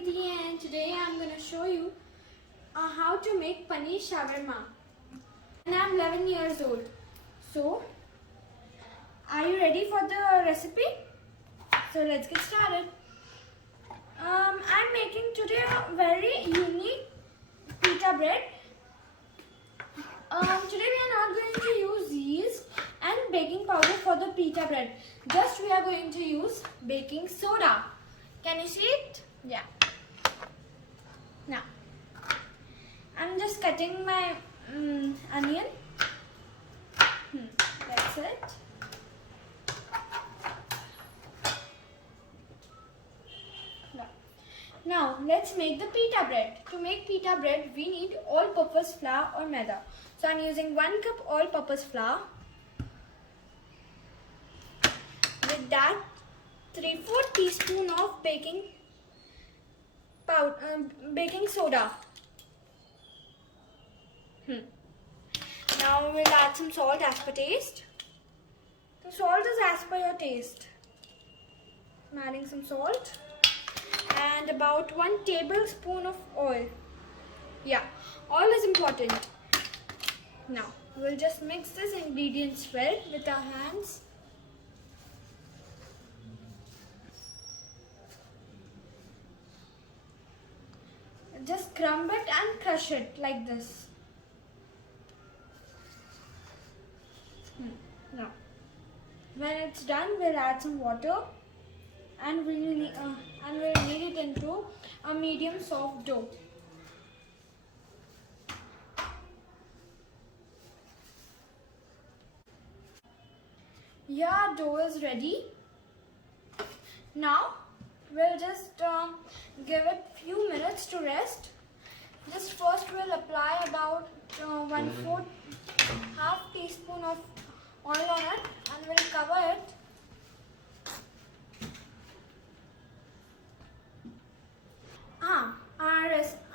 Aditi, and today I'm going to show you how to make paneer shawarama. And I'm 11 years old. So, are you ready for the recipe? So let's get started. I'm making today a very unique pita bread. Today we are not going to use yeast and baking powder for the pita bread. Just we are going to use baking soda. Can you see it? Yeah. Now, I'm just cutting my onion. That's it. Now, let's make the pita bread. To make pita bread, we need all-purpose flour or maida. So, I'm using 1 cup all-purpose flour. With that, 3/4 teaspoon of baking soda. Now, we'll add some salt as per taste. So, salt is as per your taste. I'm adding some salt. And about 1 tablespoon of oil. Yeah, oil is important. Now, we'll just mix these ingredients well with our hands. Just crumble it and crush it like this. Now, when it's done, we'll add some water. And we'll knead it into a medium soft dough. Yeah, dough is ready. Now we'll just give it few minutes to rest. Just first we'll apply about 1/4 half teaspoon of oil on it, and we'll cover it.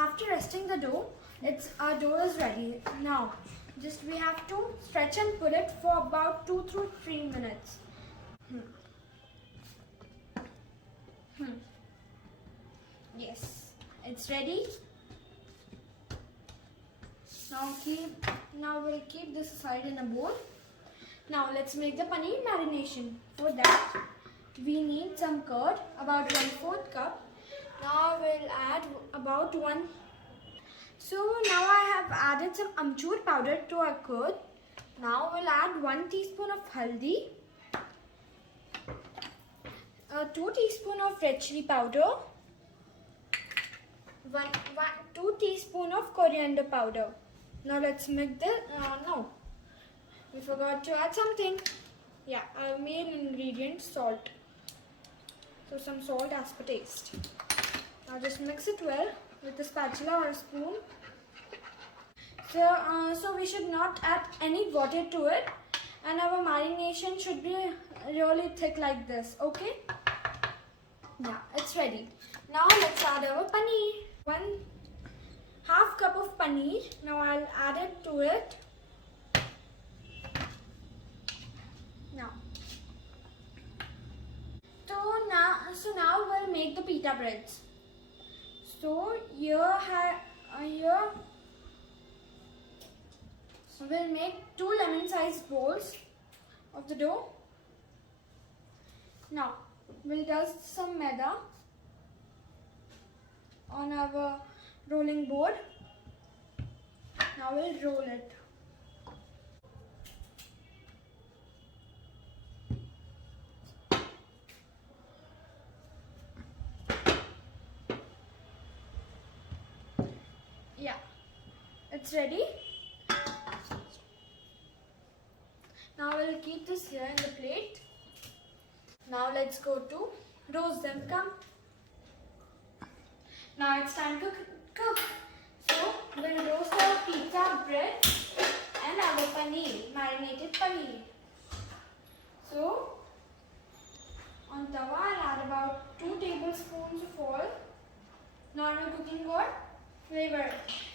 After resting the dough, our dough is ready. Now, just we have to stretch and pull it for about 2 to 3 minutes. Yes, it's ready. Now we'll keep this aside in a bowl. Now let's make the paneer marination. For that, we need some curd, about 1/4 cup. Now we'll add about 1. So now I have added some amchur powder to our curd. Now we'll add 1 teaspoon of haldi, 2 teaspoon of red chili powder, 2 teaspoon of coriander powder. Now let's mix this. No, we forgot to add something. Yeah, our main ingredient, salt. So some salt as per taste. Now just mix it well with a spatula or a spoon. So we should not add any water to it, and our marination should be really thick like this. Okay? Yeah, it's ready. Now let's add our paneer. 1/2 cup of paneer. Now I'll add it to it. So now we'll make the pita breads. So here we'll make 2 lemon-sized bowls of the dough. Now we'll dust some maida on our rolling board. Now we'll roll it. Yeah, it's ready. Now we'll keep this here in the plate. Now let's go to roast them. Come. Now it's time to cook. So we'll roast our pita bread and our paneer, marinated paneer. So on tawa I'll add about 2 tablespoons of oil. Normal cooking oil. Flavor.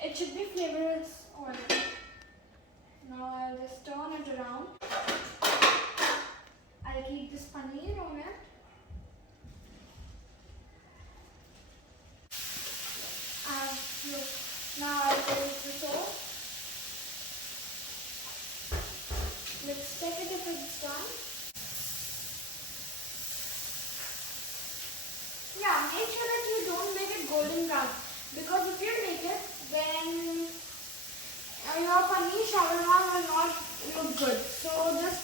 It should be flavorless oil. Now I'll just turn it around. I'll keep this paneer on it. check it if it's done. Yeah, make sure that you don't make it golden brown, because if you make it, then your paneer shawarma will not look good. So just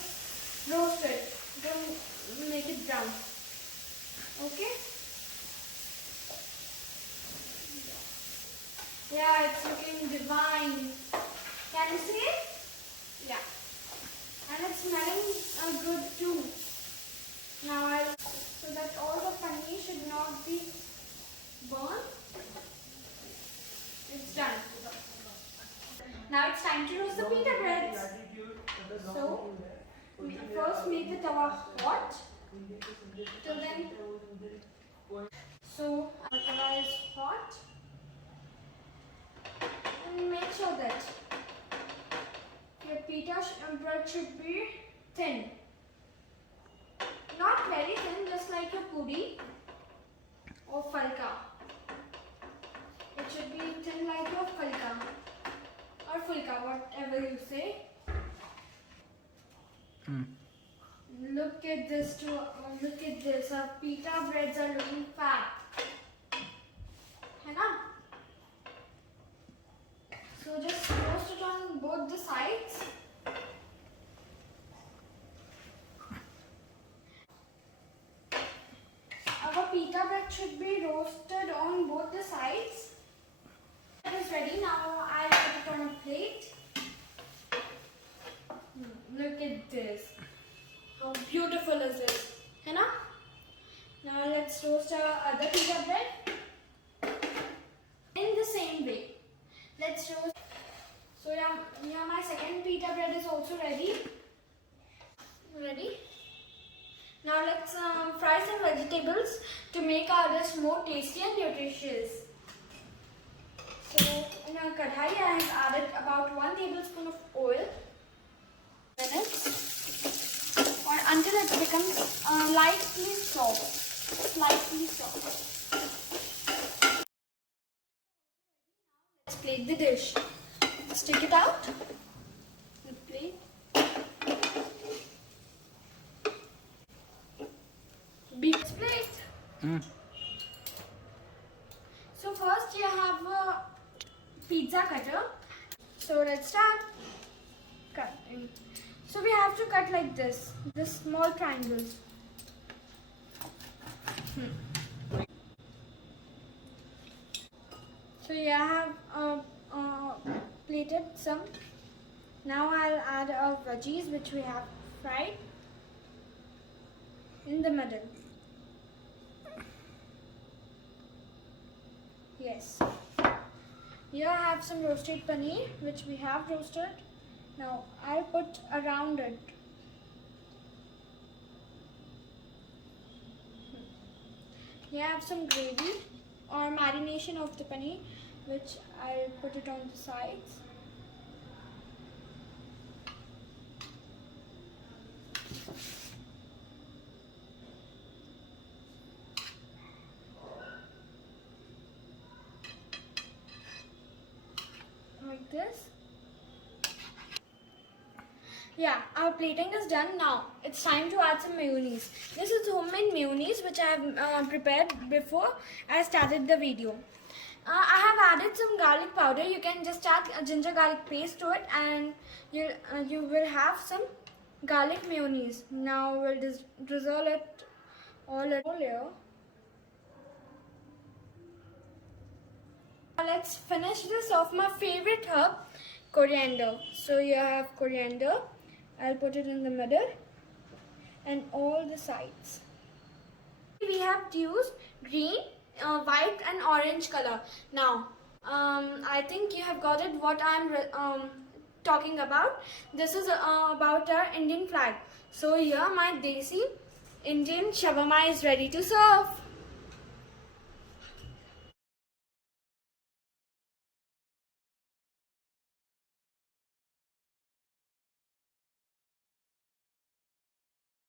roast it. Don't make it brown. Okay? Yeah, it's looking divine. Can you see it? Yeah. And it's smelling good too. Now so that all the paneer should not be burnt. It's done. Now it's time to roast the pita breads. So we first make the tawa hot. Till then, so our tawa is hot. And make sure that your pita bread should be thin. Not very thin, just like your puri or falka. It should be thin like your falka or fulka, whatever you say. Look at this too. Look at this. Our pita breads are looking fat. है ना? So just roast it on both the sides. Our pita bread should be roasted on both the sides. It is ready. Now I'll put it on a plate. Look at this. How beautiful is it? है ना? Now let's roast our other pita bread in the same way. Let's roast. So yeah, my second pita bread is also ready. Ready? Now let's fry some vegetables to make our dish more tasty and nutritious. So in a kadhai I have added about 1 tablespoon of oil. Or until it becomes lightly soft. Slightly soft. Let's plate the dish. Stick it out. The plate. Big plate. So first you have a pizza cutter. So let's start cutting. So we have to cut like this small triangles. So yeah, I have plated some. Now I'll add our veggies which we have fried in the middle. Yes. Here I have some roasted paneer which we have roasted. Now I'll put around it. Here I have some gravy or marination of the paneer which I'll put it on the sides. Like this. Yeah, our plating is done now. It's time to add some mayonnaise. This is homemade mayonnaise which I have prepared before I started the video. I have added some garlic powder. You can just add a ginger garlic paste to it and you will have some garlic mayonnaise. Now we'll drizzle it all here. Let's finish this off. My favorite herb, coriander. So you have coriander. I'll put it in the middle and all the sides. We have used green, white and orange color. Now I think you have got it what I'm talking about. This is about our Indian flag. So here my desi Indian shawarma is ready to serve.